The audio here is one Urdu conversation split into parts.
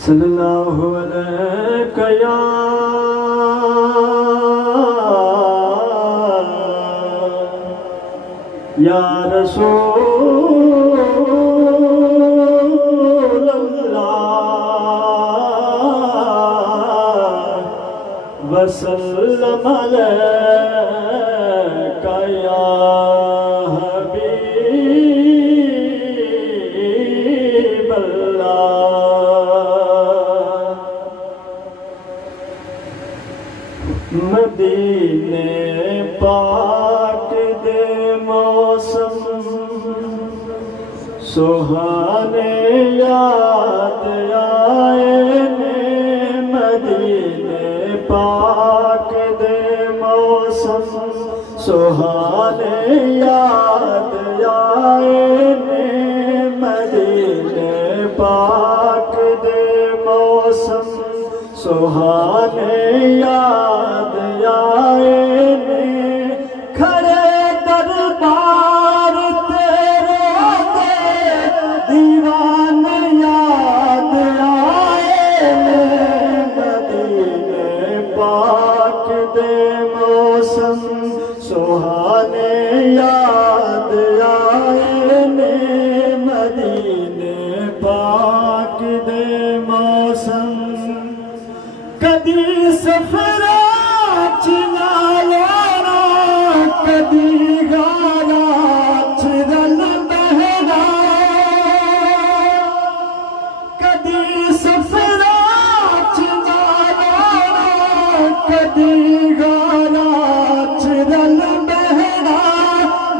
صلی اللہ علیہ یا رسول اللہ وسلم علیک یا حبیب اللہ مدینے پاک دے موسم سہانے یاد آئے نے مدینے پاک دے موسم سہانے یاد آئے نے مدینے پاک دے موسم سہانے یاد آئے نے کھڑے دربار تیرے دے دیوان یاد آئے نے مدینے پاک دے موسم سہانے یاد آئے نے مدینے پاک دے موسم کدی سفرہ چنالانا کدی گالا چرل بہنا کدی سفرہ چنالانا کدی گالا چرل بہنا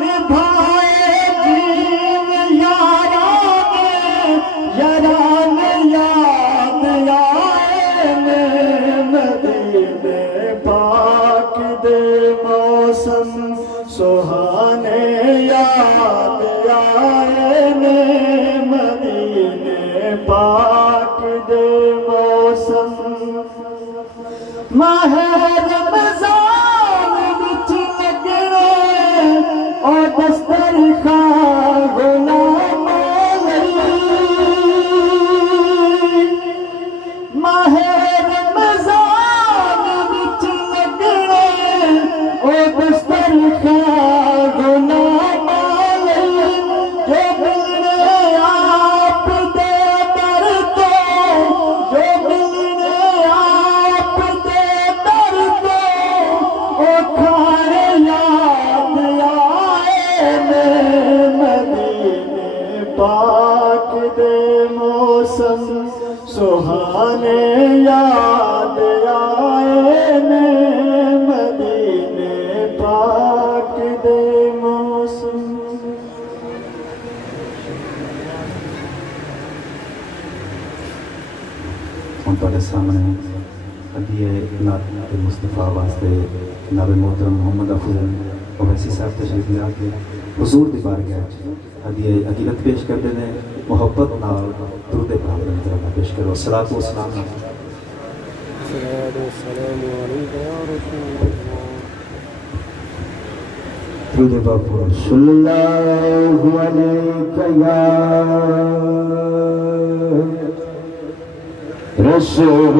نبھائے دین یاران یاد آئے مدینے پاک دے موسم سہانے یاد آئے نے مدینے پاک دے موسم ماہ رمضان وچ لگنے اور دسترخوان غلام علی ماہ رمضان وچ لگنے اور دسترخوان غلام علی جو ملنے آپ دے در تو جو ملنے آپ دے در تو وہ کھانے یاد آئے نے مدینے پاک دے موسم سہانے یاد آئے نے مدینے پاک دے موسم ہم تھوڑے سامنے ہدیہ نعت مصطفیٰ واسطے جناب محترم محمد افضل اویسی صاحب تشریف لیا کے حضور دی بارگاہ ہدیہ عقیدت پیش کرتے ہیں محبت نال درود پاک دی طرف پیش کرو صلاۃ و سلام درود پاک صلی اللہ علیہ یا رسول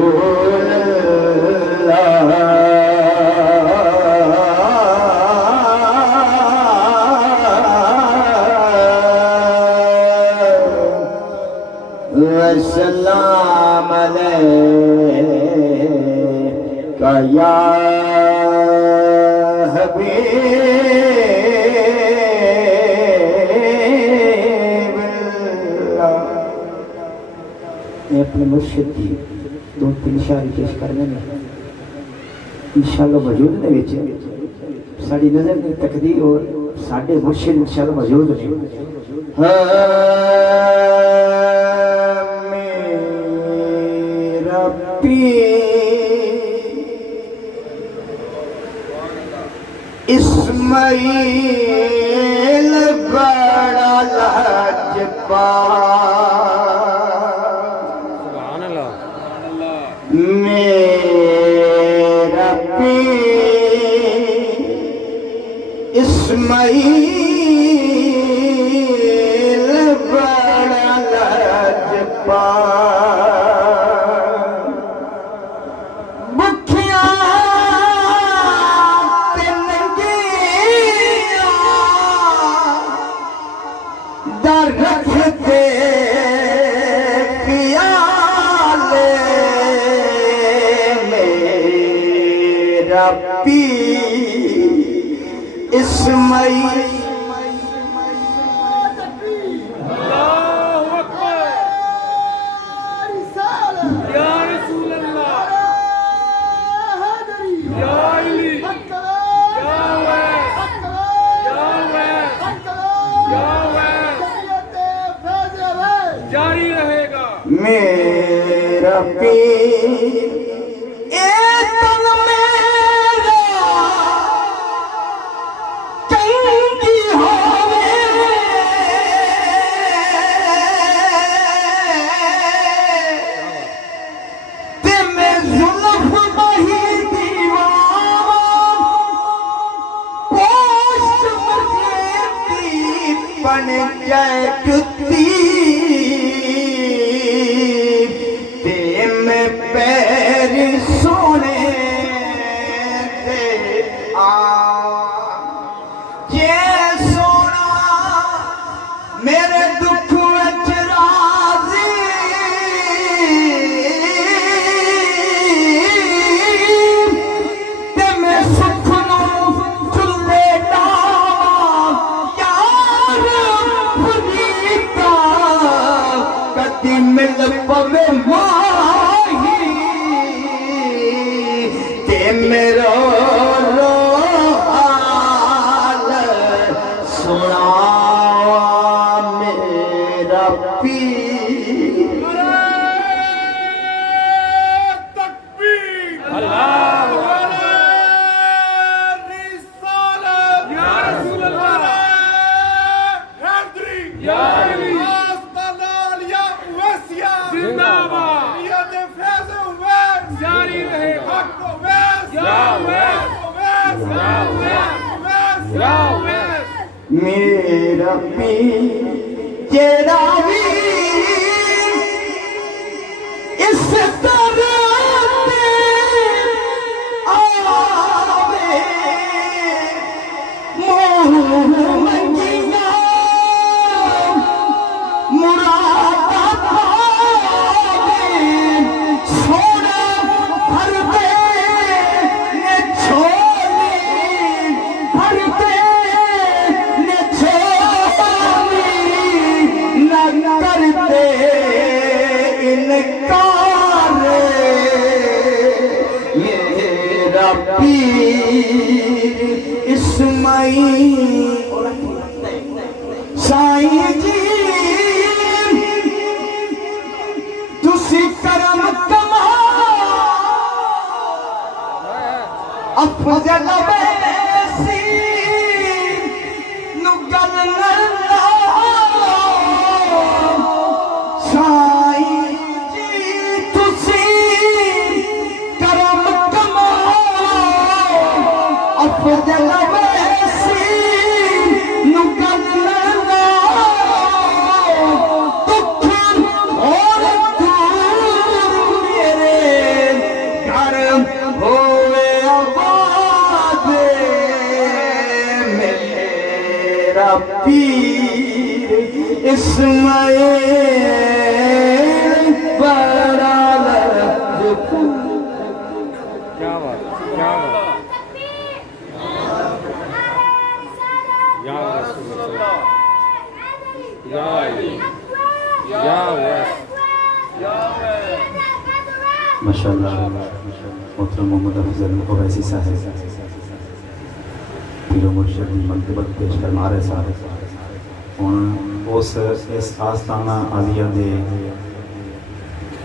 السلام علیک یا حبیب اللہ میں اپنے مرشد کی دو تین شعر پیش کرنے میں انشاءاللہ موجود نے بیچے ساری نظر میں تقدیر اور ساڑھے مرشد انشاءاللہ موجود نے اسماعیل بڑا لاجپات میرا پیر اسماعیل جاری رہے گا میرا پیر اے تن میرا چنگی ہوے تے میں زلف بہی دیوان پوش مجھے بن جائے جتی پیر سونے دے یہ سونا میرے دکھ وچ راضی تے میں سکھ نوں چلے ڈاواں یار فریدا کدی مل پوے میرا حال سنا میرا پیر تکبیر اللہ رسالت یا رسول اللہ حیدری یا علی آستانال یا اویسیہ زندہ باد ید فیض اویس جاری رہے حق میرا پیر تیرا بھی اس طرح آوے منگیاں مراد پاوے سونا بھر دے نے چھوڑی بھر دے نے چھوڑی نہ کر دے انکار میرا پیر اسماعیل سائیں جی تسی کرم کما افضل ویسی نگل نلا سائیں جی تسی کرم کما افضل ویسی نگل نلا دکھ اور دور میرے گھر ہوئے آباد میرا پیر اسماعیل بڑا لطف کیا بات کیا بات یا رسول اللہ یا علی یا ویس ماشاءاللہ محترم محمد افضل اویسی صاحب پیر و مرشد مکتبت پیش فرما رہے صاحب اس آستانہ عالیہ دے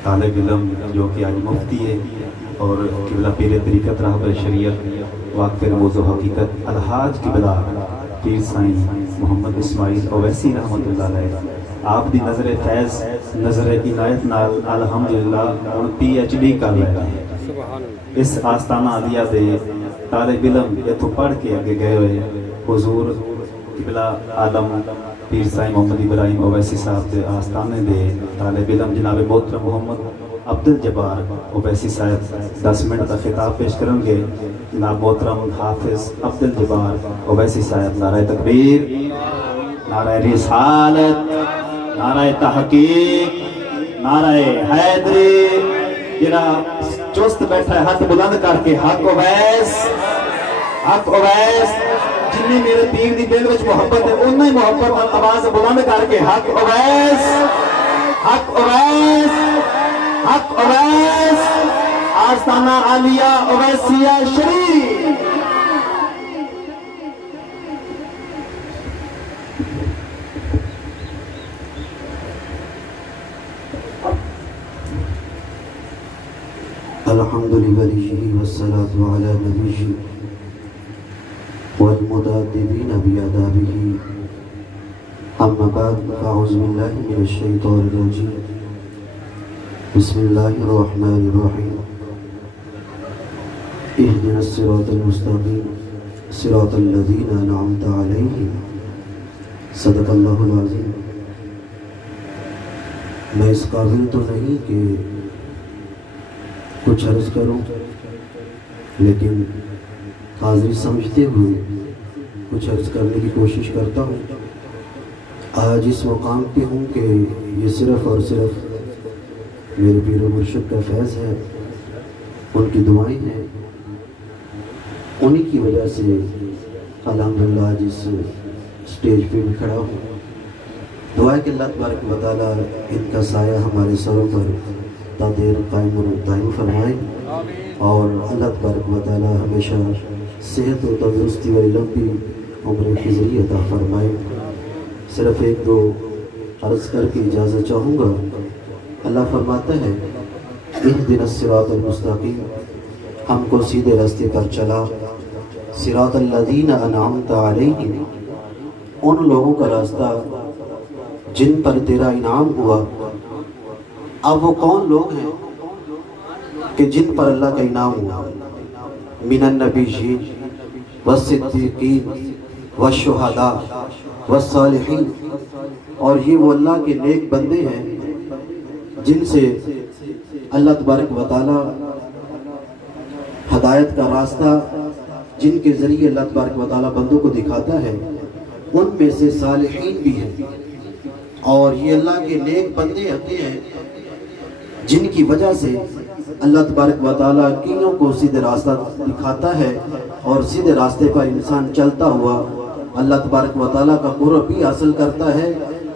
طالب علم جو کہ آج مفتی ہے اور قبلہ پیر طریقت راہبر شریعت واقف رموز و حقیقت الحاج قبلہ پیر سائیں محمد اسماعیل اویسی رحمت اللہ علیہ آپ دی نظر فیض نظر عنایت نال الحمدللہ ہن پی ایچ ڈی کر رہے ہیں اس آستانہ عالیہ دے طالب علم اتوں پڑھ کے آگے گئے ہوئے حضور قبلہ عالم پیر سائیں محمد ابراہیم اویسی صاحب دے آستانے دے طالب علم جناب محترم محمد عبدالجبار اویسی صاحب 10 منٹ کا خطاب پیش کریں گے جناب محترم حافظ عبدالجبار اویسی صاحب نعرہ تکبیر نعرہ رسالت نعرہ تحقیق نعرہ حیدری جنا چست بیٹھا ہے ہاتھ بلند کر کے حق اویس جنہیں میرے پیر دی دل وچ محبت ہے انہیں محبت اور آواز بلند کر کے حق اویس آستانہ عالیہ اویسیہ شریف الحمد لوليه والصلاة على نبيه والمتأدبين بآدابه أما بعد فأعوذ بالله من الشيطان الرجيم بسم الله الرحمن الرحيم اهدنا الصراط المستقيم صراط الذين أنعمت عليهم صدق اللہ العظیم۔ میں اس قابل تو نہیں کہ کچھ عرض کروں، لیکن حاضری سمجھتے ہوئے کچھ عرض کرنے کی کوشش کرتا ہوں۔ آج اس مقام پہ ہوں کہ یہ صرف اور صرف میرے پیر و مرشد کا فیض ہے، ان کی دعائیں ہیں، انہی کی وجہ سے الحمدللہ آج اس اسٹیج پہ بھی کھڑا ہوں۔ دعا ہے کہ اللہ تبارک و تعالیٰ ان کا سایہ ہمارے سروں پر تا دیر قائم و دائم فرمائے، اور اللہ تبارک و تعالیٰ ہمیشہ صحت و تندرستی والی لمبی عمر خضری عطا فرمائے۔ صرف ایک دو عرض کر کے اجازت چاہوں گا۔ اللہ فرماتا ہے اہدنا الصراط المستقیم، ہم کو سیدھے راستے پر چلا، صراط الذین انعمت علیہم، ان لوگوں کا راستہ جن پر تیرا انعام ہوا۔ اب وہ کون لوگ ہیں کہ جن پر اللہ کا انعام ہوا؟ من النبیین والصدیقین والشہداء والصالحین، اور یہ وہ اللہ کے نیک بندے ہیں جن سے اللہ تبارک و تعالی ہدایت کا راستہ، جن کے ذریعے اللہ تبارک و تعالی بندوں کو دکھاتا ہے، ان میں سے صالحین بھی ہیں۔ اور یہ اللہ کے نیک بندے ہوتے ہیں جن کی وجہ سے اللہ تبارک و تعالیٰ کئیوں کو سیدھے راستہ دکھاتا ہے، اور سیدھے راستے پر انسان چلتا ہوا اللہ تبارک و تعالیٰ کا قرب بھی حاصل کرتا ہے،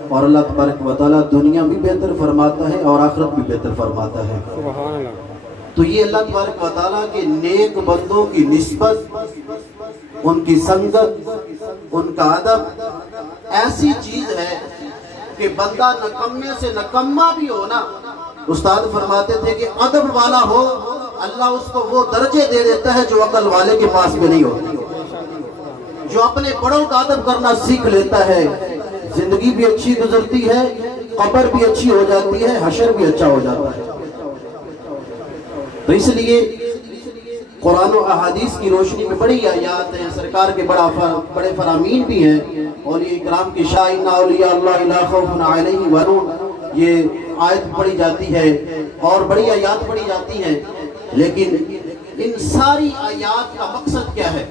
اور اللہ تبارک و تعالیٰ دنیا بھی بہتر فرماتا ہے اور آخرت بھی بہتر فرماتا ہے۔ تو یہ اللہ تبارک و تعالیٰ کے نیک بندوں کی نسبت، ان کی سنگت، ان کا ادب ایسی چیز ہے کہ بندہ نکمے سے نکمہ بھی ہو نا، استاد فرماتے تھے کہ ادب والا ہو، اللہ اس کو وہ درجے دے دیتا ہے جو عقل والے کے پاس میں نہیں ہوتی۔ جو اپنے بڑوں کا ادب کرنا سیکھ لیتا ہے، زندگی بھی اچھی گزرتی ہے، قبر بھی اچھی ہو جاتی ہے، حشر بھی اچھا ہو جاتا ہے۔ تو اس لیے قرآن و احادیث کی روشنی میں بڑی آیات ہیں، سرکار کے بڑے فرامین بھی ہیں، اولیاء کرام کی شاہین اولیاء اللہ لا خوف علیہم ولا هم، یہ آیت پڑھی جاتی ہے اور بڑی آیات پڑھی جاتی ہیں۔ لیکن ان ساری آیات کا مقصد کیا ہے؟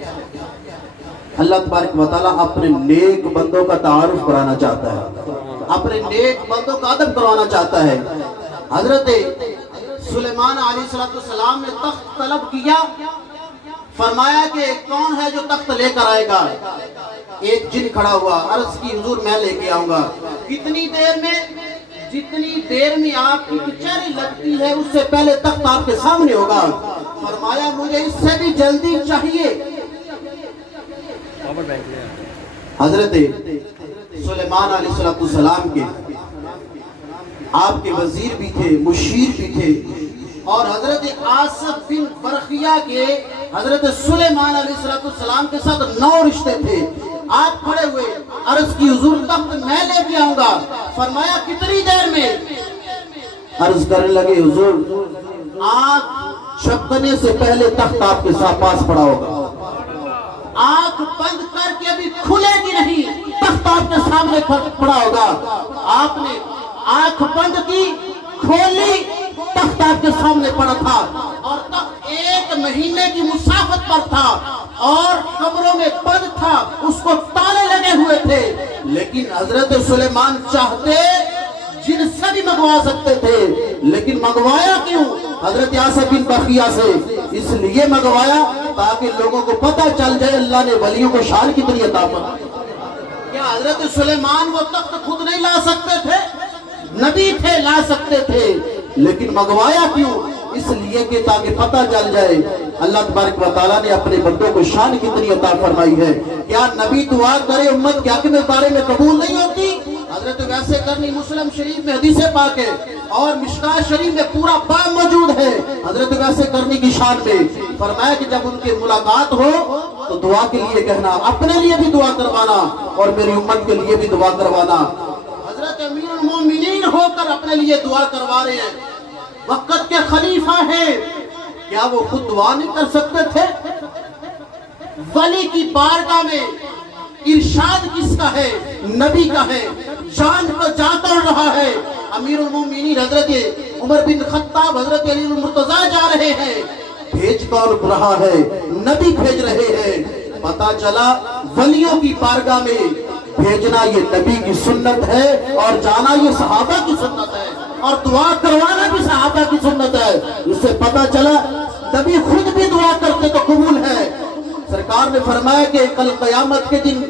اللہ تبارک و تعالیٰ اپنے نیک بندوں کا تعارف کرانا چاہتا ہے، اپنے نیک بندوں کا ادب کروانا چاہتا ہے۔ حضرت سلیمان علیہ السلام نے تخت طلب کیا، فرمایا کہ کون ہے جو تخت لے کر آئے گا؟ ایک جن کھڑا ہوا، عرض کی حضور میں لے کے آؤں گا۔ کتنی دیر میں؟ جتنی دیر میں آپ کی کچہری لگتی ہے اس سے پہلے تخت آپ کے سامنے ہوگا۔ فرمایا مجھے اس سے بھی جلدی چاہیے۔ حضرت سلیمان علیہ السلام کے آپ کے وزیر بھی تھے، مشیر بھی تھے، اور حضرت آصف بن برخیہ کے حضرت سلیمان علیہ السلام کے ساتھ 9 رشتے تھے۔ آپ کھڑے ہوئے، عرض کی حضور تخت میں لے کے آؤں گا۔ فرمایا کتنی دیر میں؟ عرض کرنے لگے حضور آنکھ چھپکنے سے پہلے تخت آپ کے ساتھ پاس پڑا ہوگا، آنکھ بند کر کے ابھی کھلے گی نہیں، تخت آپ کے سامنے پڑا ہوگا۔ آپ نے آنکھ بند کی، کھولی، تخت آپ کے سامنے پڑا تھا، اور تخت 1 مہینے کی مسافت پر تھا اور کمروں میں بند تھا، اس کو تالے لگے ہوئے تھے۔ لیکن حضرت سلیمان چاہتے جن سے بھی منگوا سکتے تھے، لیکن منگوایا کیوں؟ حضرت آصف بن برخیہ سے اس لیے منگوایا تاکہ لوگوں کو پتہ چل جائے اللہ نے ولیوں کو شان کتنی عطا فرمائی۔ کیا حضرت سلیمان وہ تخت خود نہیں لا سکتے تھے؟ نبی تھے، لا سکتے تھے، لیکن منگوایا کیوں؟ اس لیے کہ تاکہ پتہ چل جائے اللہ تبارک و تعالیٰ نے اپنے بندوں کو شان کتنی عطا فرمائی ہے۔ کیا نبی دعا کرے امت کے حق میں بارے میں قبول نہیں ہوتی؟ حضرت ویسے کرنی مسلم شریف میں حدیث پاک ہے اور مشکاہ شریف میں پورا باب موجود ہے حضرت ویسے کرنی کی شان میں. فرمایا کہ جب ان کی ملاقات ہو تو دعا کے لیے کہنا, اپنے لیے بھی دعا کروانا اور میری امت کے لیے بھی دعا کروانا. حضرت امیر المومنین ہو کر اپنے لیے دعا کروا رہے ہیں, وقت کے خلیفہ ہیں, کیا وہ خود دعا نہیں کر سکتے تھے؟ ولی کی بارگاہ میں ارشاد کس کا ہے؟ نبی کا ہے. چاند کو جا کر رہا ہے امیر المومنین حضرت عمر بن خطاب حضرت علی المرتضیٰ جا رہے ہیں, بھیج کون رہا ہے؟ نبی بھیج رہے ہیں. پتا چلا ولیوں کی بارگاہ میں بھیجنا یہ نبی کی سنت ہے اور جانا یہ صحابہ کی سنت ہے اور دعا کروانا بھی صحابہ کی سنت ہے. اس سے پتا چلا نبی خود بھی دعا کرتے تو قبول ہے. سرکار نے فرمایا کہ کل قیامت کے دن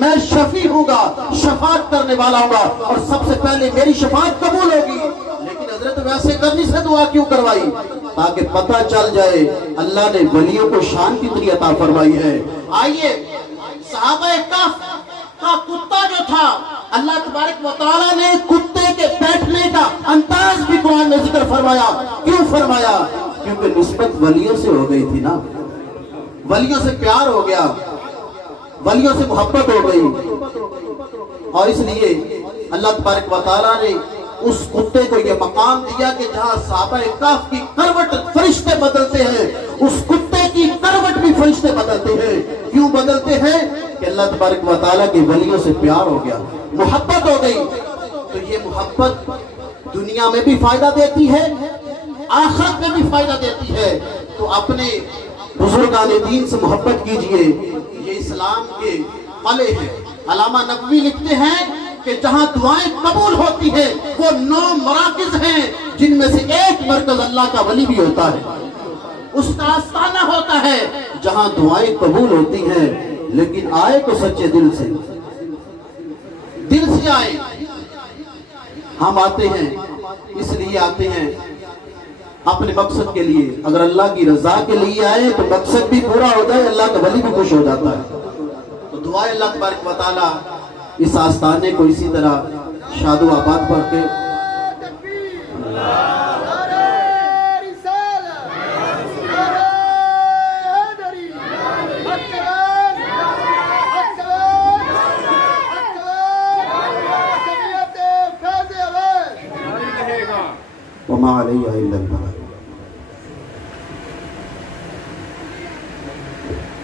میں شفیع ہوں گا, شفاعت کرنے والا ہوں گا اور سب سے پہلے میری شفاعت قبول ہوگی. لیکن حضرت ویسے کرنی سے دعا کیوں کروائی؟ تاکہ پتہ چل جائے اللہ نے ولیوں کو شان کتنی عطا فرمائی ہے. آئیے صحابہ کہف کا کتا جو تھا, اللہ تبارک و تعالیٰ نے کتے کے بیٹھنے کا انداز بھی قرآن میں ذکر فرمایا. کیوں فرمایا؟ کیونکہ نسبت ولیوں سے ہو گئی تھی نا, ولیوں سے پیار ہو گیا, ولیوں سے محبت ہو گئی, اور اس لیے اللہ تبارک و تعالیٰ نے اس کتے کو یہ مقام دیا کہ جہاں صحابہ کہف کی کروٹ فرشتے بدلتے ہیں, اس کتے کی کروٹ بھی فرشتے بدلتے ہیں. کیوں بدلتے ہیں؟ کہ اللہ تبارک و تعالیٰ کے ولیوں سے پیار ہو گیا, محبت ہو گئی. تو یہ محبت دنیا میں بھی فائدہ دیتی ہے, آخرت میں بھی فائدہ دیتی ہے. تو اپنے بزرگان دین سے محبت کیجئے, یہ اسلام کے قلعے ہیں. علامہ نقوی لکھتے ہیں کہ جہاں دعائیں قبول ہوتی ہیں وہ 9 مراکز ہیں, جن میں سے ایک مرکز اللہ کا ولی بھی ہوتا ہے, اس کا آستانہ ہوتا ہے. جہاں دعائیں قبول ہوتی ہیں لیکن آئے تو سچے دل سے, دل سے آئے. ہم آتے ہیں اس لیے آتے ہیں اپنے مقصد کے لیے, اگر اللہ کی رضا کے لیے آئے تو مقصد بھی پورا ہو جائے, اللہ کا ولی بھی خوش ہو جاتا ہے. تو دعائے اللہ تبارک و تعالیٰ اس آستانے کو اسی طرح شاد و آباد پڑھ کے وما علیہ الا البلاغ.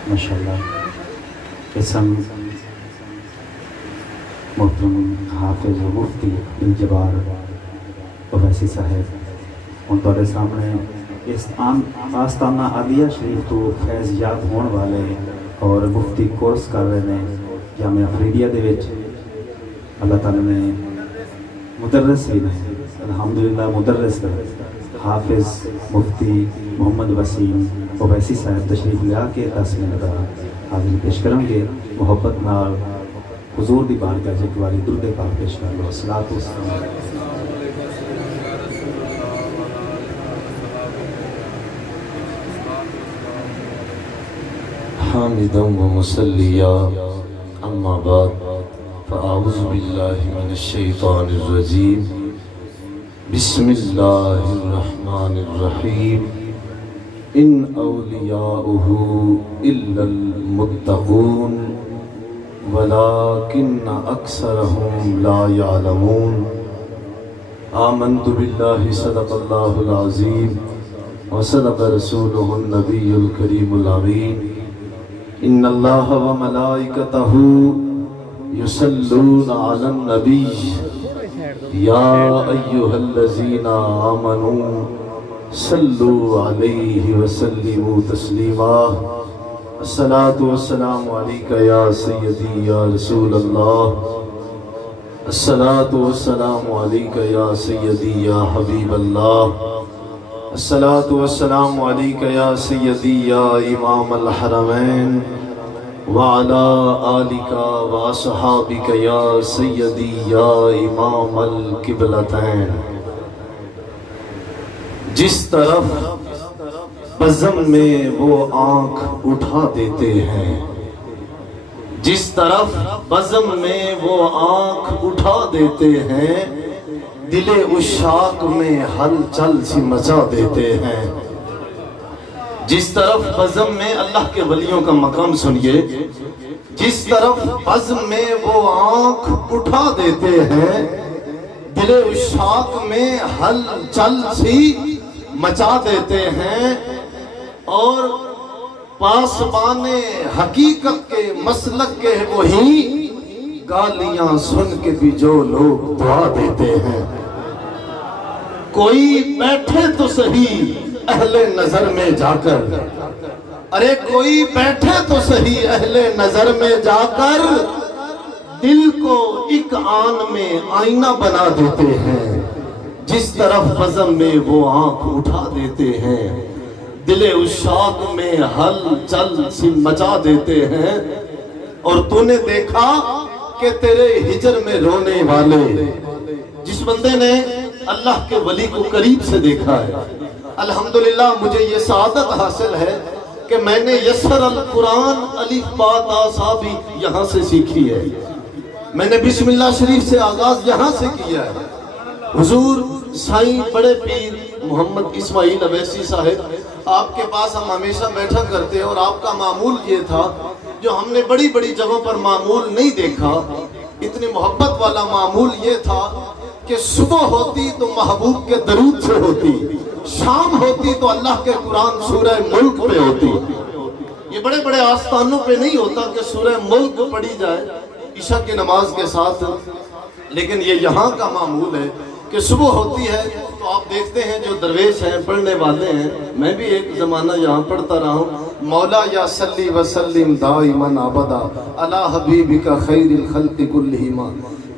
ماشاءاللہ. اسم محترم حافظ و مفتی عبدالجبار اویسی صاحب ان تھوڑے سامنے اس آستانہ عالیہ شریف تو فیض یاب ہون والے اور مفتی کورس کر رہے ہیں جامعہ فریدیہ دے وچ. اللہ تعالیٰ نے مدرس بھی نے الحمدللہ مدرس حافظ مفتی محمد وسیم اویسی صاحب تشریف لیا کے 10 منٹ کا حاضری پیش کریں گے. محبت نال حضور دی بارگاہ ایک باری درود پاک پیش کر لو. صلاۃ و سلام. حامدا و مسلیا اما بعد فاعوذ باللہ من الشیطان الرجیم. بسم اللہ الرحمن الرحیم. ان اولیاؤہ الا المتقون ولكن اکثرهم لا يعلمون. آمنت باللہ صدق اللہ العظیم وصدق رسولہ النبی الکریم الامین. ان اللہ وملائکتہ یصلون علی النبی یا ایہا الذین آمنوا صلوا علیہ وسلموا تسلیما. الصلاۃ والسلام علیک یا سیدی یا رسول اللہ. الصلاۃ والسلام علیک یا سیدی یا حبیب اللہ. الصلاۃ والسلام علیک یا سیدی یا امام الحرمین وعلی آلک واصحابک یا سیدی یا امام القبلتین. جس طرف بزم میں وہ آنکھ اٹھا دیتے ہیں, جس طرف بزم میں وہ آنکھ اٹھا دیتے ہیں، دل عشاق میں ہلچل سی مچا دیتے ہیں۔ جس طرف بزم میں، اللہ کے ولیوں کا مقام سنیے، جس طرف بزم میں وہ آنکھ اٹھا دیتے ہیں، دل عشاق میں ہلچل سی مچا دیتے ہیں، اور پاسبان حقیقت کے مسلک کے وہی گالیاں سن کے بھی جو لوگ دعا دیتے ہیں۔ کوئی بیٹھے تو صحیح اہل نظر میں جا کر، ارے کوئی بیٹھے تو صحیح اہل نظر میں جا کر، دل کو ایک آن میں آئینہ بنا دیتے ہیں۔ جس طرف بزم میں وہ آنکھ اٹھا دیتے ہیں، دل عشاق میں ہلچل سی مچا دیتے ہیں۔ اور تو نے دیکھا کہ تیرے ہجر میں رونے والے، جس بندے نے اللہ کے ولی کو قریب سے دیکھا ہے، الحمدللہ مجھے یہ سعادت حاصل ہے کہ میں نے یسر القرآن الف با تا سا بھی یہاں سے سیکھی ہے، میں نے بسم اللہ شریف سے آغاز یہاں سے کیا ہے۔ حضور سائیں بڑے پیر محمد اسماعیل اویسی صاحب، آپ کے پاس ہم ہمیشہ بیٹھا کرتے اور آپ کا معمول یہ تھا جو ہم نے بڑی بڑی جگہوں پر معمول نہیں دیکھا، اتنی محبت والا معمول یہ تھا کہ صبح ہوتی تو محبوب کے درود سے ہوتی، شام ہوتی تو اللہ کے قرآن سورہ ملک پہ ہوتی۔ یہ بڑے بڑے آستانوں پہ نہیں ہوتا کہ سورہ ملک پڑھی جائے عشاء کی نماز کے ساتھ، لیکن یہ یہاں کا معمول ہے کہ صبح ہوتی ہے تو آپ دیکھتے ہیں جو درویش ہیں، پڑھنے والے ہیں، میں بھی ایک زمانہ یہاں پڑھتا رہا ہوں، مولا یا صلی وسلم دائماً ابدا علی حبیبک خیر الخلق کلہم،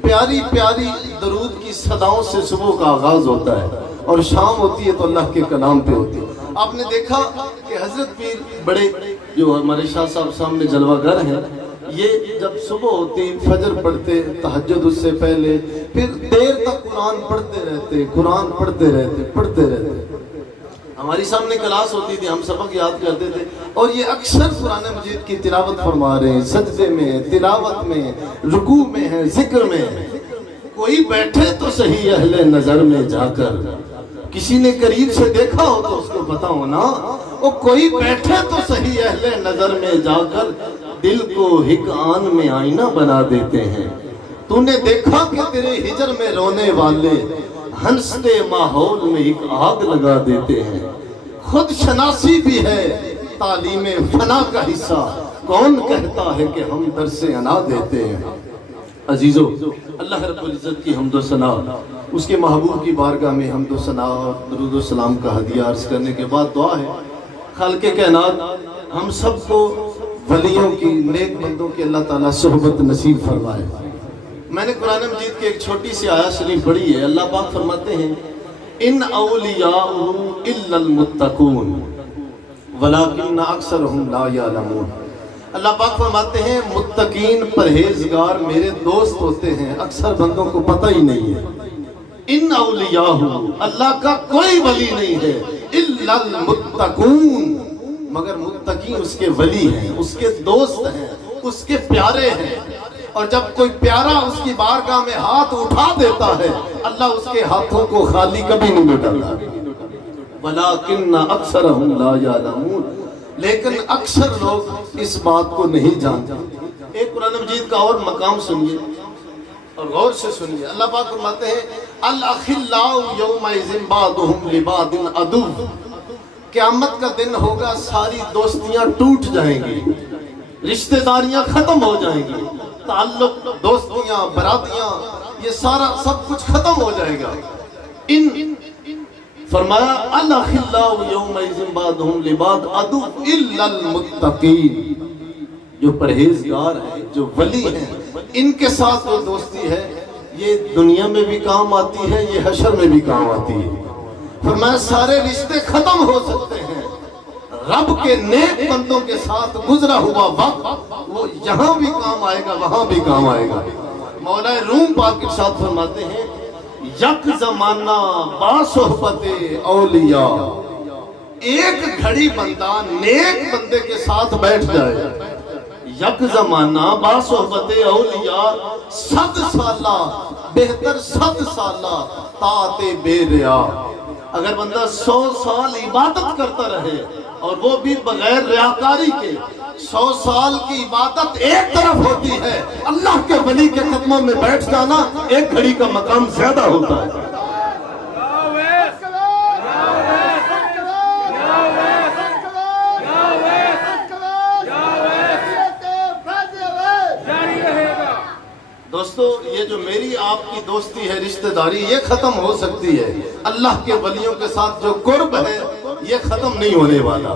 پیاری پیاری درود کی صداؤں سے صبح کا آغاز ہوتا ہے، اور شام ہوتی ہے تو اللہ کے کلام پہ ہوتی ہے۔ آپ نے دیکھا کہ حضرت پیر بڑے جو ہمارے شاہ صاحب سامنے جلوہ گر ہیں، یہ جب صبح ہوتی فجر پڑھتے، تہجد اس سے پہلے، پھر دیر تک قرآن پڑھتے رہتے، قرآن پڑھتے رہتے۔ ہماری سامنے کلاس ہوتی تھی، ہم سبق یاد کرتے تھے، اور یہ اکثر قرآن مجید کی تلاوت فرما رہے ہیں، سجدے میں، تلاوت میں، رکوع میں ہیں، ذکر میں ہیں۔ کوئی بیٹھے تو صحیح اہل نظر میں جا کر، کسی نے قریب سے دیکھا ہو تو اس کو پتا ہونا، وہ کوئی بیٹھے تو صحیح اہل نظر میں جا کر، دل کو ہک آن میں آئینہ بنا دیتے ہیں۔ تو نے دیکھا کہ تیرے ہجر میں رونے والے، ہنستے ماحول میں ایک آگ لگا دیتے ہیں۔ خود شناسی بھی ہے تعلیم فنا کا حصہ، کون کہتا ہے کہ ہم درس انا دیتے ہیں۔ عزیزو، اللہ رب العزت کی حمد و ثنا، اس کے محبوب کی بارگاہ میں حمد و ثنا اور درود و سلام کا ہدیہ عرض کرنے کے بعد دعا ہے خالق کائنات ہم سب کو ولیوں کی، نیک بندوں کی اللہ تعالیٰ صحبت نصیب فرمائے۔ میں نے قرآن مجید کی ایک چھوٹی سی آیت شریف پڑھی ہے، اللہ پاک فرماتے ہیں ان اولیاء الا المتقون ولکن اکثرهم لا یعلمون۔ اللہ پاک فرماتے ہیں متقین پرہیزگار میرے دوست ہوتے ہیں، اکثر بندوں کو پتہ ہی نہیں ہے۔ ان اولیاء، اللہ کا کوئی ولی نہیں ہے، الا المتقون، مگر متقین اس کے ولی ہیں، اس کے دوست ہیں، اس کے پیارے ہیں۔ اور جب کوئی پیارا اس کی بارگاہ میں ہاتھ اٹھا دیتا ہے، اللہ اس کے ہاتھوں کو خالی کبھی نہیں لوٹاتا۔ وَلَٰكِنَّ أَكْثَرَهُمْ لَا يَعْلَمُونَ، لیکن اکثر لوگ اس بات کو نہیں جانتے۔ ایک قرآن مجید کا اور مقام سنیے اور غور سے سنیے، اللہ پاک فرماتے ہیں الْأَخِلَّاءُ يَوْمَئِذٍ بَعْضُهُمْ لِبَعْضٍ عَدُوٌّ، قیامت کا دن ہوگا، ساری دوستیاں ٹوٹ جائیں گی، رشتہ داریاں ختم ہو جائیں گی، تعلق، دوستیاں، برادریاں، یہ سارا سب کچھ ختم ہو جائے گا۔ فرمایا الْأَخِلَّاءُ يَوْمَئِذٍ بَعْضُهُمْ لِبَعْضٍ عَدُوٌّ إِلَّا الْمُتَّقِينَ، جو پرہیزگار ہیں، جو ولی ہیں، ان کے ساتھ وہ دوستی ہے، یہ دنیا میں بھی کام آتی ہے، یہ حشر میں بھی کام آتی ہے۔ فرمایا سارے رشتے ختم ہو سکتے ہیں، رب کے نیک بندوں کے ساتھ گزرا ہوا وقت وہ یہاں بھی کام آئے گا، وہاں بھی کام آئے گا۔ مولا روم پاک ارشاد فرماتے ہیں یک زمانہ با صحبت اولیاء، ایک گھڑی بندہ نیک بندے کے ساتھ بیٹھ جائے، یک زمانہ با صحبت اولیاء 100 سالہ بہتر 100 سالہ طاعت بے ریا. اگر بندہ 100 سال عبادت کرتا رہے اور وہ بھی بغیر ریاکاری کے، 100 سال کی عبادت ایک طرف ہوتی ہے، اللہ کے ولی کے قدموں میں بیٹھ جانا ایک گھڑی کا مقام زیادہ ہوتا ہے. دوستو، یہ جو میری آپ کی دوستی ہے، رشتہ داری، یہ ختم ہو سکتی ہے. اللہ کے ولیوں کے ساتھ جو قرب ہے یہ ختم نہیں ہونے والا.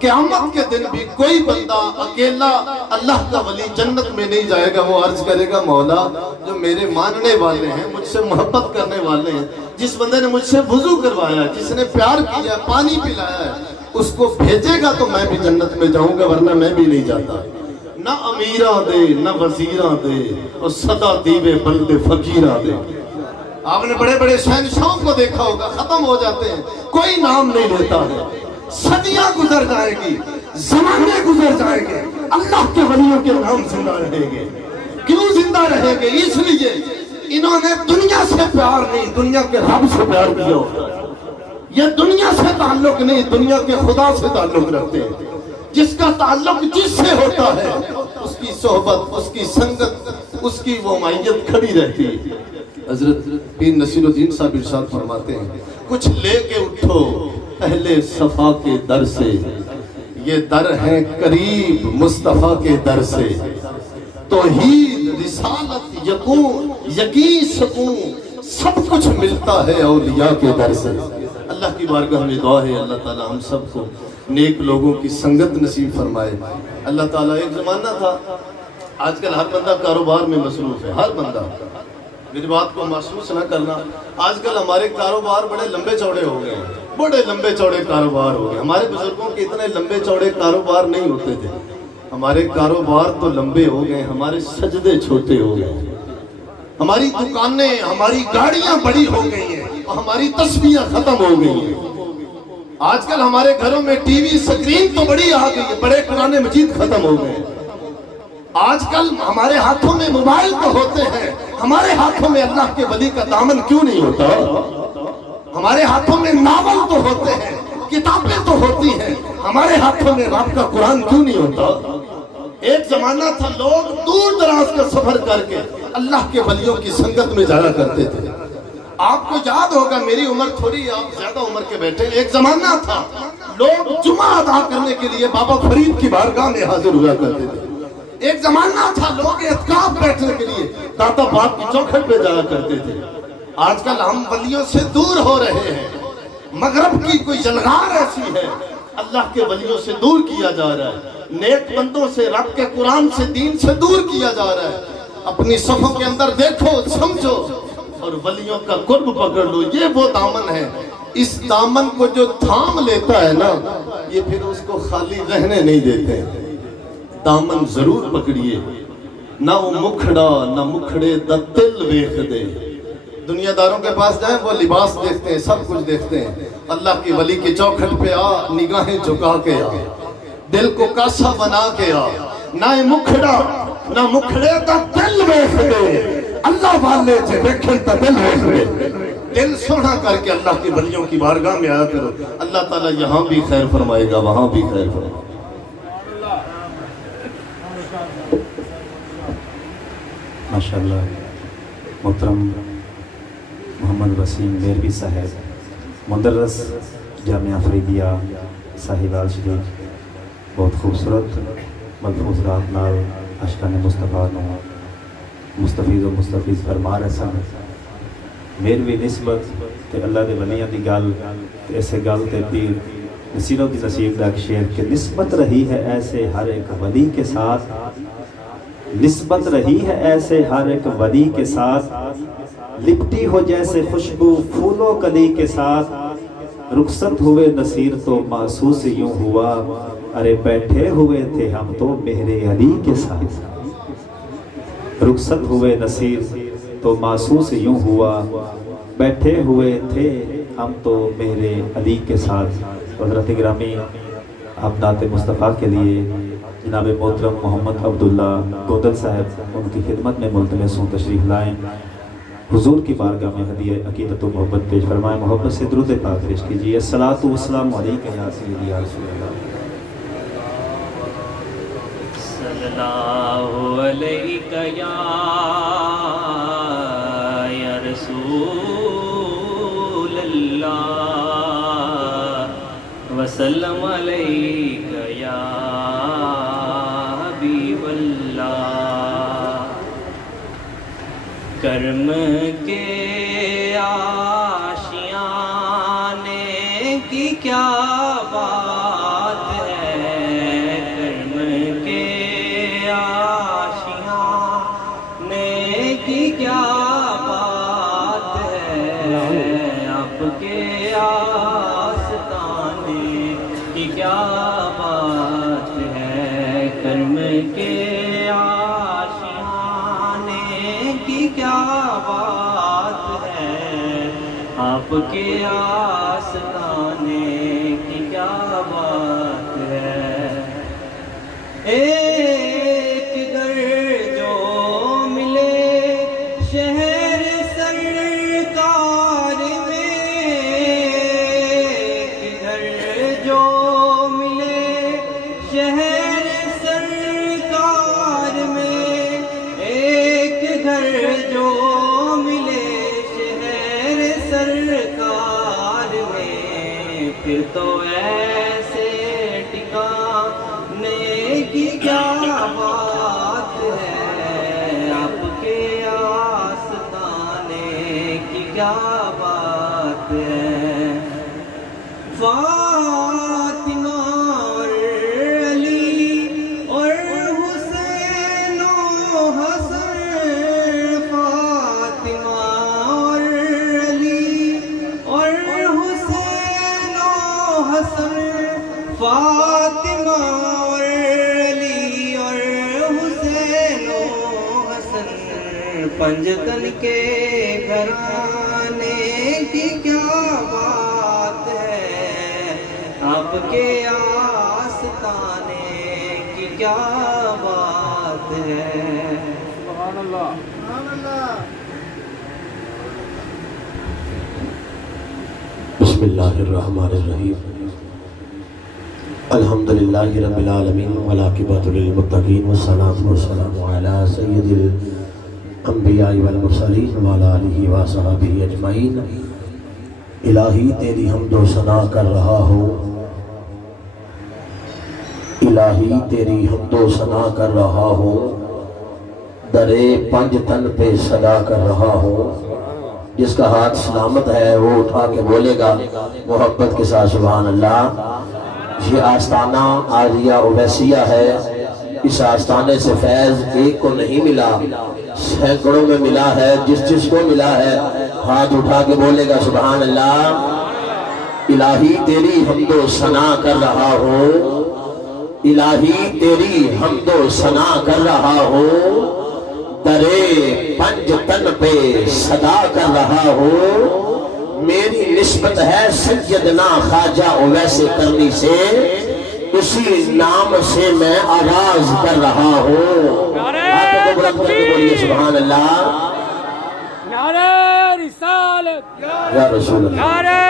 قیامت کے دن بھی کوئی بندہ اکیلا اللہ کا ولی جنت میں نہیں جائے گا. وہ عرض کرے گا مولا جو میرے ماننے والے ہیں، مجھ سے محبت کرنے والے ہیں، جس بندے نے مجھ سے وضو کروایا، جس نے پیار کیا، پانی پلایا ہے، اس کو بھیجے گا تو میں بھی جنت میں جاؤں گا، ورنہ میں بھی نہیں جاتا. نہ امیراں دے نہ وزیراں دے اور صدا دیوے بلد فقیراں دے. آپ نے بڑے بڑے شہنشاہوں کو دیکھا ہوگا، ختم ہو جاتے ہیں، کوئی نام نہیں لیتا ہے. صدیاں گزر جائے گی، زمانے گزر جائیں گے، اللہ کے ولیوں کے نام زندہ رہیں گے. کیوں زندہ رہیں گے؟ اس لیے انہوں نے دنیا سے پیار نہیں، دنیا کے رب سے پیار کیا ہوتا ہے. یہ دنیا سے تعلق نہیں، دنیا کے خدا سے تعلق رکھتے ہیں. جس کا تعلق جس سے ہوتا ہے اس کی صحبت، اس کی سنگت، اس کی وہ معیت کھڑی رہتی ہے. حضرت پیر نصیر الدین صاحب ارشاد فرماتے ہیں کچھ لے کے اٹھو اہل صفا کے در سے، یہ در ہے قریب مصطفیٰ کے در سے. توحید، رسالت، یقین، سکون سب کچھ ملتا ہے اولیاء کے در سے. اللہ کی بارگاہ میں دعا ہے اللہ تعالی ہم سب کو نیک لوگوں کی سنگت نصیب فرمائے. اللہ تعالیٰ، ایک زمانہ تھا، آج کل ہر بندہ کاروبار میں مصروف ہے، ہر بندہ. میری بات کو محسوس نہ کرنا، آج کل ہمارے کاروبار بڑے لمبے چوڑے ہو گئے ہیں، بڑے لمبے چوڑے کاروبار ہو گئے. ہمارے بزرگوں کے اتنے لمبے چوڑے کاروبار نہیں ہوتے تھے. ہمارے کاروبار تو لمبے ہو گئے، ہمارے سجدے چھوٹے ہو گئے. ہماری دکانیں، ہماری گاڑیاں بڑی ہو گئی ہیں اور ہماری تسبیحاں ختم ہو گئی ہیں. آج کل ہمارے گھروں میں ٹی وی سکرین تو بڑی آ گئی ہے، بڑے قرآن مجید ختم ہو گئے. آج کل ہمارے ہاتھوں میں موبائل تو ہوتے ہیں، ہمارے ہاتھوں میں اللہ کے ولی کا دامن کیوں نہیں ہوتا؟ ہمارے ہاتھوں میں ناول تو ہوتے ہیں، کتابیں تو ہوتی ہیں، ہمارے ہاتھوں میں رب کا قرآن کیوں نہیں ہوتا؟ ایک زمانہ تھا لوگ دور دراز کا سفر کر کے اللہ کے ولیوں کی سنگت میں جایا کرتے تھے. آپ کو یاد ہوگا، میری عمر تھوڑی، آپ زیادہ عمر کے بیٹھے. ایک زمانہ تھا لوگ جمعہ ادا کرنے کے لیے بابا فرید کی بارگاہ میں حاضر ہوا کرتے تھے. ایک زمانہ تھا لوگ اعتکاف بیٹھنے کے لیے داتا باپ کی چوکھٹ پہ جایا کرتے تھے. آج کل ہم ولیوں سے دور ہو رہے ہیں. مغرب کی کوئی جلغار ایسی ہے، اللہ کے ولیوں سے دور کیا جا رہا ہے، نیک بندوں سے، رب کے قرآن سے، دین سے دور کیا جا رہا ہے. اپنی صفوں کے اندر دیکھو، سمجھو اور ولیوں کا قرب پکڑ لو. یہ وہ دامن ہے، اس دامن کو جو تھام لیتا ہے نا، یہ پھر اس کو خالی رہنے نہیں دیتے. دامن ضرور پکڑیے، نہ وہ مکھڑا نہ مکھڑے دا دل ویکھ دے. دنیا داروں کے پاس جائیں، وہ لباس دیکھتے ہیں، سب کچھ دیکھتے ہیں. اللہ کی ولی کی چوکھٹ پہ آ، نگاہیں جھکا کے آ، دل کو کاسا بنا کے آ. نہ مکھڑا نہ مکھڑے دا دل ویکھ دے. اللہ والے سے دیکھیں تا دل ویکھ دے. دل سونا کر کے اللہ کی ولیوں کی بارگاہ میں آیا کرو. اللہ تعالیٰ یہاں بھی خیر فرمائے گا، وہاں بھی خیر فرمائے گا. ماشاءاللہ. محترم محمد وسیم میروی صاحب، مدرس جامعہ فریدیہ ساہیوال شریف، بہت خوبصورت ملفوظات نال اشکان مصطفیٰ نو مستفیض و مستفیض فرما رہے سن. میروی نسبت تے اللہ دے ولیاں دی گل تے ایسے گل تے پیر نصیر الدین نصیر دا شعر کہ نسبت رہی ہے ایسے ہر ایک ولی کے ساتھ، نسبت رہی ہے ایسے ہر ایک ولی کے ساتھ، لپٹی ہو جیسے خوشبو پھولوں کلی کے ساتھ. رخصت ہوئے نصیر تو محسوس یوں ہوا، ارے بیٹھے ہوئے تھے ہم تو میرے علی کے ساتھ. رخصت ہوئے نصیر تو محسوس یوں ہوا، بیٹھے ہوئے تھے ہم تو میرے علی کے ساتھ. حضرت گرامی، آپ نعت مصطفیٰ کے لیے جناب محترم محمد عبداللہ گودل صاحب ان کی خدمت میں ملتمس ہوں تشریف لائیں، حضور کی بارگاہ میں ہدیہ عقیدت و محبت پیش فرمائیں، محبت سے درود پاک پیش کیجیے۔ الصلاۃ والسلام علیکہ یا سیدی یا رسول اللہ۔ صلی اللہ علیکہ یا رسول اللہ، وسلم علیکہ یا حبیب اللہ۔ کرم کے آشیانے کی کیا بات ہے، کرم کے آشیانے کی کیا بات ہے، آپ کے آستانے کی کیا بات ہے، کرم کے کیا بات ہے، آپ کے آستانے کی کیا بات ہے۔ ایک در جو ملے شہر سرکار میں، ایک در جو ملے شہر سرکار میں، ایک گھر جو ملے شہر سرکار میں، پھر تو ایسے ٹھکانے کی کیا بات ہے، آپ کے آستانے کی کیا بات ہے۔ فاطمہ اور علی اور حسین و حسن، فاطمہ اور علی اور حسین و حسن، فاطمہ اور علی اور حسین و حسن، پنجتن کے گھرانے کی کیا بات ہے، آپ کے آستانے کی کیا بات ہے۔ سبحان اللہ۔ بسم اللہ الرحمن الرحیم، الحمدللہ رب العالمین والعاقبۃ للمتقین والصلاۃ والسلام علی سید الانبیاء والمرسلین وعلی آلہ وصحبہ اجمعین۔ الہی تیری حمد و ثنا کر رہا ہوں، الہی تیری حمد و ثنا کر رہا ہوں، درے پنج تن پہ صدا کر رہا ہوں۔ جس کا ہاتھ سلامت ہے وہ اٹھا کے بولے گا محبت کے ساتھ سبحان اللہ۔ یہ آستانہ عالیہ اویسیہ ہے، اس آستانے سے فیض ایک کو نہیں ملا، سینکڑوں میں ملا ہے۔ جس جس کو ملا ہے ہاتھ اٹھا کے بولے گا سبحان اللہ۔ الہی تیری حمد و ثنا کر رہا ہوں، الہی تیری حمد و ثنا کر رہا ہوں، درے پنج تن پہ صدا کر رہا ہوں۔ میری نسبت ہے سیدنا خواجہ اویس کرنی سے، اسی نام سے میں آغاز کر رہا ہوں۔ ہاتھوں کو بلند کر کے بولیے سبحان اللہ۔ نعرہ رسالت یا رسول اللہ، نعرہ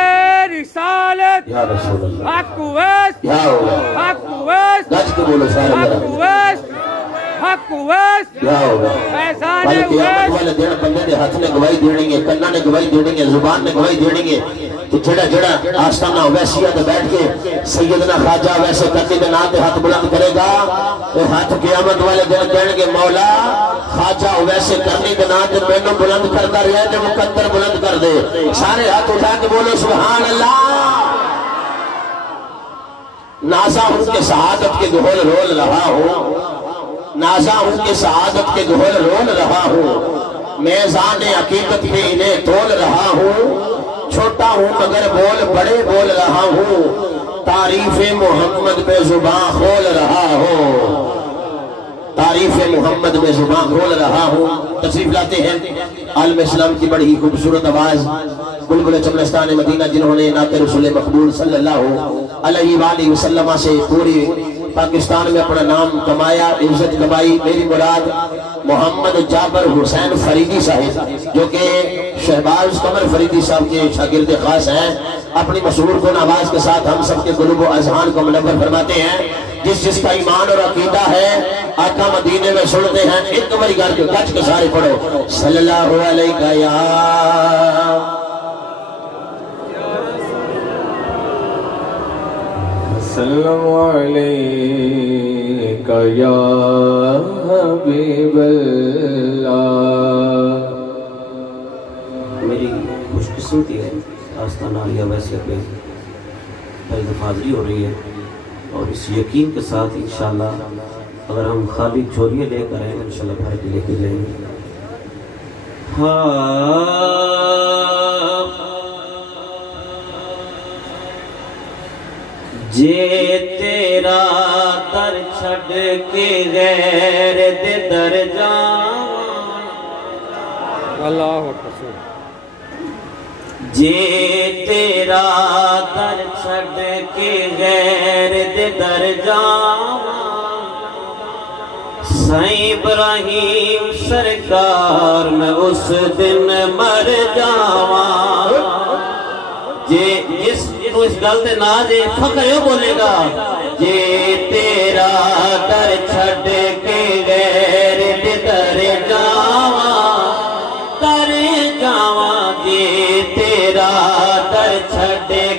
رسالت، یا رسول اللہ، حق اویس، یا ہوگا حق اویس، گج کے بولو سارے حق ذرا، اویس، حق اویس، یا ہوگا فیضان بلکہ قیامت اویس۔ والے دن بندے نے ہاتھ نے گواہی دینی ہے، کنا نے گواہی دینی ہے، زبان نے گواہی دینی ہے کہ جڑا جڑا آستانہ اویسیہ تے بیٹھ کے سیدنا خواجہ اویس کرنی دے نام تے ہاتھ بلند کرے گا، وہ ہاتھ قیامت والے دن کہنے گے مولا خواجہ اویس کرنی دے نام تے مینوں بلند کرتا رہے تے مقدر بلند کر دے۔ سارے ہاتھ اٹھا کے بولو سبحان اللہ۔ نازا ہوں کہ سعادت کے گھول رول رہا ہوں، نازا ہوں کہ سعادت کے گھول رول رہا ہوں، میزان عقیدت پہ انہیں تول رہا ہوں، چھوٹا ہوں مگر بول بڑے بول رہا ہوں، تعریف محمد میں زباں کھول رہا ہوں، تعریف محمد میں زباں کھول رہا ہوں۔ تشریف لاتے ہیں عالم اسلام کی بڑی خوبصورت آواز بلبل چمنستان مدینہ، جنہوں نے نعت رسول مقبول صلی اللہ علیہ وآلہ وسلم سے پوری پاکستان میں اپنا نام کمایا، عزت کمائی. میری مراد محمد جابر حسین فریدی صاحب جو کہ شہباز قمر فریدی صاحب کے شاگرد خاص ہیں، اپنی مشہور کن آواز کے ساتھ ہم سب کے قلوب و اذہان کو منور فرماتے ہیں. جس کا ایمان اور عقیدہ ہے آقا مدینے میں سنتے ہیں. ایک باری گج کے سارے پڑھو صلی اللہ علیہ یا السلام علیکہ یا حبیب اللہ. میری خوش قسمتی ہے آستانہ عالیہ ویسے پہ پہلی دفعہ حاضری ہو رہی ہے، اور اس یقین کے ساتھ انشاءاللہ اگر ہم خالی جھولیے لے کر آئیں انشاءاللہ بھر کے لے کے جائیں گے. جے تیرا در چھڑ کے غیر دے در جاواں، اللہ اکبر. جے تیرا در چھڑ کے غیر دے در جاواں، سائیں ابراہیم سرکار میں اس دن مر جاواں. جس گل تے نہ جے فخر یوں بولے گا، جے تیرا در چھڑ کے غیر دے در جاواں، در جاواں. جے تیرا در چھڑ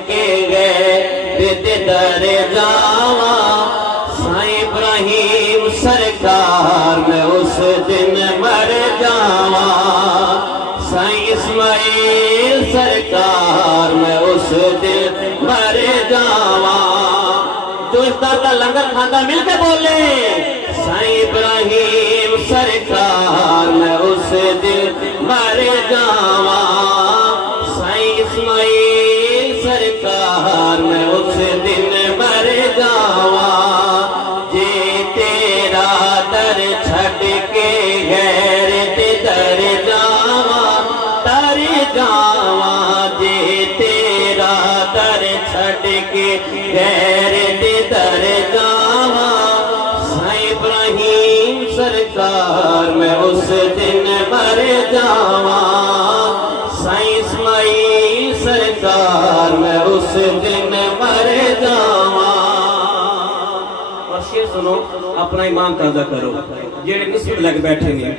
کے غیر دے در جاواں، سائیں ابراہیم سرکار میں اس دن مر جاواں. سائیں اسماعیل سرکار میں اس دن مر جاواں. جو افطار کا لنگر کھاتا مل کے بولے، سائیں ابراہیم سرکار میں اس دن مر جاواں. سائیں اسماعیل سرکار میں اس دن مر جاواں. جے تیرا در چھڑ کے غیر دے در جاواں، در جاواں. جے تیرا در چھڑ کے غیر دے در جاواں، سائیں ابراہیم سرکار میں اس دن مر جاواں. سائیں اسماعیل سرکار میں اس دن مر جاواں. اور شیر سنو، اپنا ایمان تازہ کرو جیڑے نسبت لگ بیٹھے نہیں.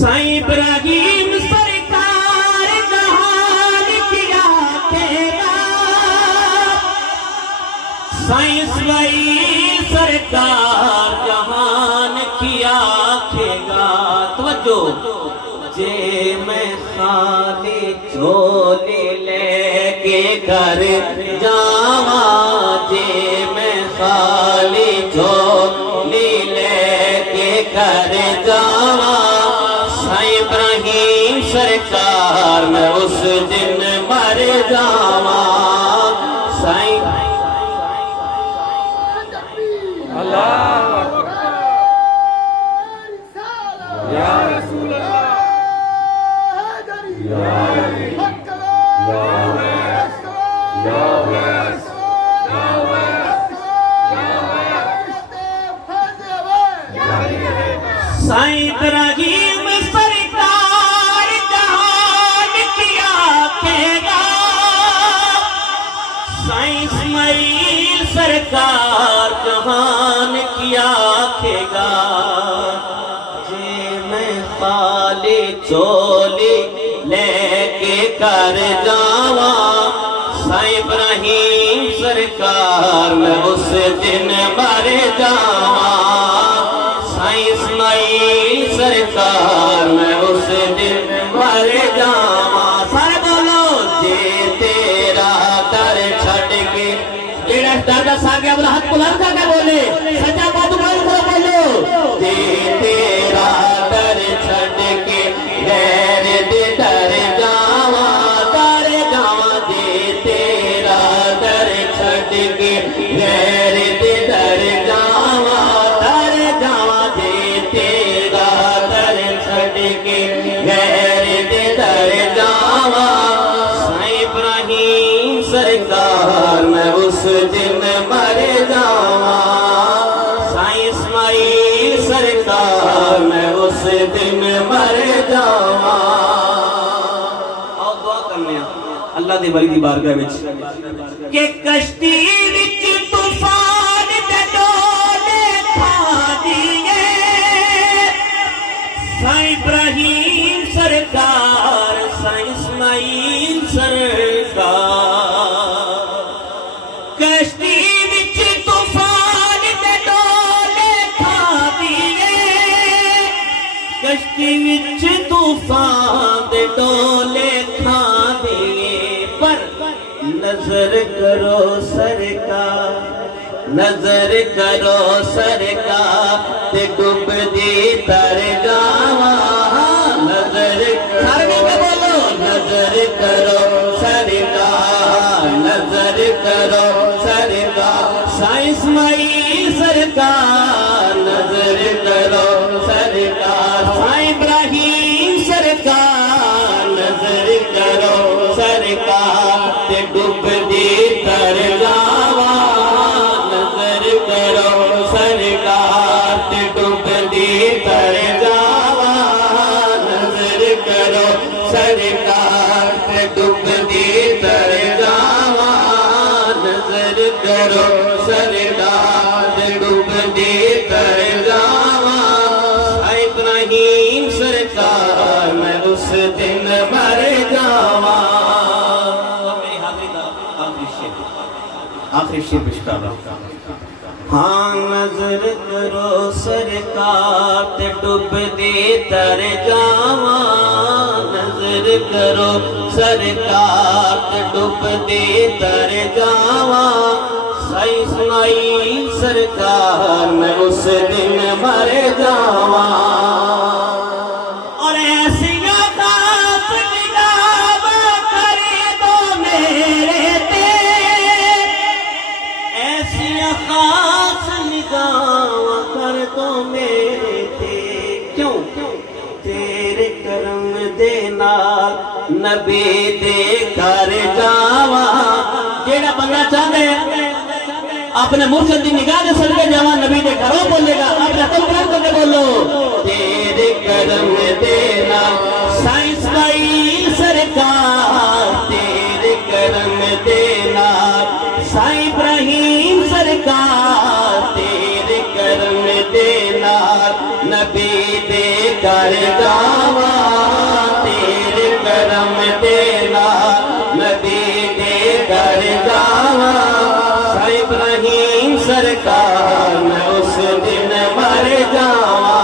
سائیں ابراہیم سرکار جہان کیا کہے گا، سائیں اسماعیل سرکار جہان کیا کہے گا. توجہ. جے میں خالی جھولی لے کے گھر جاواں، جے میں خالی جھولی لے کے گھر جاواں، سائیں ابراہیم سرکار میں اس دن مر جاواں. سائیں اللہ اکبر. یا رسول اللہ. سائیں ابراہیم سرکار جہان کیا کہے گا، سائیں اسماعیل سرکار جہان کیا کہے گا. جے میں خالی چولی لے کے کر جاواں، سائیں ابراہیم سرکار میں اس دن مر جاواں. سائیں اسماعیل سرکار میں اس دن مر جاواں. سارے بولو. جے تیرا در چھڑ کے جیڑا دادا ساگے اپنا ہاتھ بلند کر کے بولے، سچا بات بولو. جے تیرا در چھڑ کے غیر دے در جاواں، در جاواں. جے تیرا در چھڑ کے غیر دے در جاواں، در جاواں. جے تیرا در چھڑ کے غیر دے در جاواں، سائیں ابراہیم سرکار میں اس دن مر جاواں. اللہ دے ولی دی بارگاہ وچ کہ کشتی وچ طوفان دے ڈولے کھا دیے سائیں ابراہیم سرکار سائیں اسماعیل سرکار کشتی وچ طوفان دے ڈولے کھا دیے کشتی وچ طوفان دے ڈولے کھا دیے پر نظر کرو سرکار نظر کرو سرکار تے ڈوب دی تر جاواں نظر سارے مل کے بولو نظر کرو سرکار نظر کرو سرکار سائیں اسماعیل سرکار نظر کرو سرکار سائیں ابراہیم سرکار نظر کرو سرکار تے ڈوب دی تر جاواں نظر کرو سرکار تے ڈوب دی تر جاواں نظر کرو سرکار تے ڈوب دی تر جاواں نظر کرو سرکار تے ڈوب دی تر جاواں سائیں ابراہیم سرکار میں اس دن مر جاواں میری حاضری دا آخری شعر پیش کر رہا ہاں نظر کرو سرکار تے ڈوب دی تر جاواں نظر کرو سرکار تے ڈوب دی تر جاواں سائیں اسماعیل سرکار میں اس دن مر جاواں اور ایسیاں خاص نگاہ کر دو میرے تے ایسیاں خاص نگاہ کر دو میرے تے کیوں تیرے کرم دے نال نبی دے گھر جاواں جیڑا بندہ چاہے اپنے مرشد دی نگاہ دے صدقے جاواں نبی دے گھروں بولے گا اپنے قلب کرم کر کے بولو تیرے کرم دے نال سائیں اسماعیل سرکار تیرے کرم دے نال سائیں ابراہیم سرکار تیرے کرم دے نال نبی دے گھر جاواں تیرے کرم دے نال نبی دے گھر جاواں سائیں ابراہیم سرکار میں اس دن مر جاواں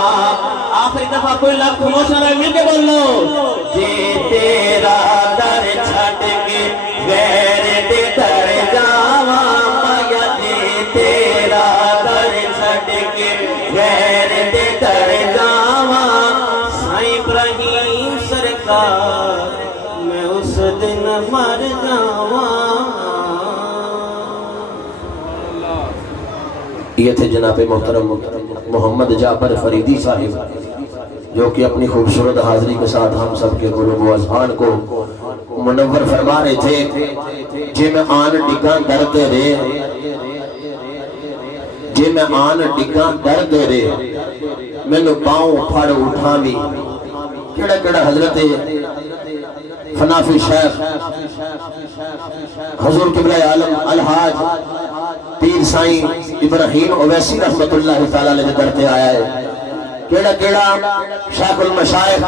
آخری دفعہ کوئی لفظ خاموش نہ رہے مل کے بولو جے تیرا در چھٹ کے غیر دے در جاواں مایا جے تیرا در چھٹ کے غیر دے در جاواں سائیں ابراہیم سرکار میں اس دن مر جاواں یہ تھے جناب محترم محمد جعفر فریدی صاحب جو کہ اپنی خوبصورت حاضری کے ساتھ ہم سب کے قلوب و اذہان کو منور فرما رہے تھے جے میں آن ڈگاں در دے رے جے میں آن ڈگاں در دے رے میں نو پاؤں پھڑ اٹھاوی کیڑا کیڑا حضرت فنافی شیخ حضور قبلہ عالم الحاج پیر سائیں ابراہیم اویسی رحمت اللہ تعالیٰ علیہ درتے آیا ہے کیڑا کیڑا شیخ المشائخ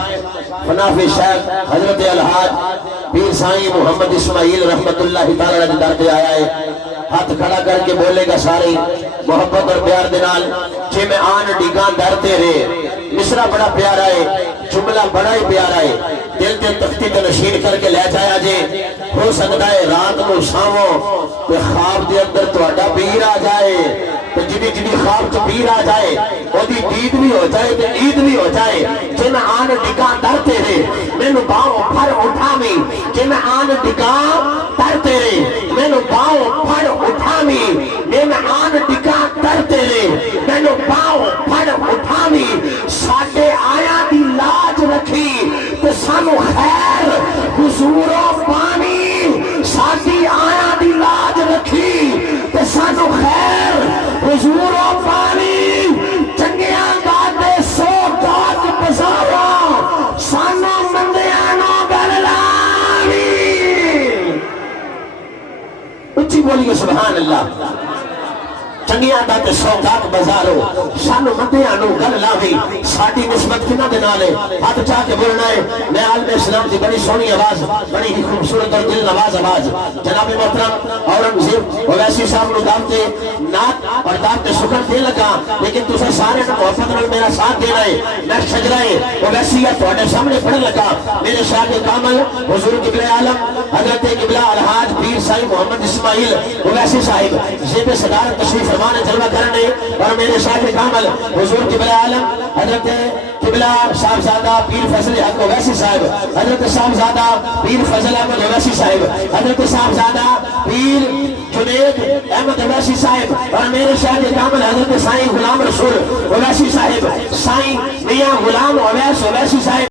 فنافی شیخ حضرت الحاج پیر سائیں محمد اسماعیل رحمت اللہ تعالیٰ علیہ درتے آیا ہے ہاتھ کھڑا کر کے بولے گا سارے محبت اور پیار دنال جے میں آن ڈگاں در تیرے مصرع بڑا پیارا ہے جملہ بڑا ہی پیارا ہے دل دے تختی تے نشین کر کے لے جایا جے ہو سکتا ہے رات کو سامو تے خواب دے اندر تہاڈا پیر آ جائے تے جنی خواب چ پیر آ جائے او دی دید بھی ہو جائے تے عید بھی ہو جائے جے میں آن ڈگاں در تیرے مینو باؤں پھڑ اٹھاویں جے میں آن ڈگاں در تیرے مینو باؤں پھڑ اٹھاویں جے میں آن ڈگاں در تیرے مینو باؤں پھڑ اٹھاویں ساڈے آیا دی لاج رکھی تے سانو خیر حضوروں پانی ساڈی آیا دی لاج رکھی تے سانو خیر حضوروں پانی چنگیاں دادے سو داد بزاروں سانو مندیاں نو گل لاوی بولیے سبحان اللہ چنگیاں دا تے سوگات بازارو سانو مدیاں نو گل لاوی ساڈی نسبت کنا دے نال ہے ہاتھ چاہ کے بولنا ہے میں عالم اسلام دی بڑی سونی آواز بڑی ہی خوبصورت اور دل نواز آواز جناب محترم اورنگزیب اویسی صاحب نو دعوت نعت اور دعوت شکر دے لگا لیکن تساں سارے نو محبت نال میرا ساتھ دینا ہے میں شجرہ اویسی تواڈے سامنے پڑھن لگا میرے شاہ کامل حضور قبلہ عالم حضرت قبلہ الحاج پیر سائی محمد اسماعیل اویسی صاحب زیب صدارت تشریف فرمان جلوہ کرنے اور میرے شاہ کامل حضور قبلہ عالم حضرت قبلہ صاحبزادہ پیر فضل حق اویسی صاحب حضرت صاحبزادہ پیر فضل احمد اویسی صاحب حضرت صاحبزادہ پیر جنید احمد اویسی صاحب اور میرے شاہ کامل حضرت سائیں غلام رسول اویسی صاحب سائیں میاں غلام اویس اویسی صاحب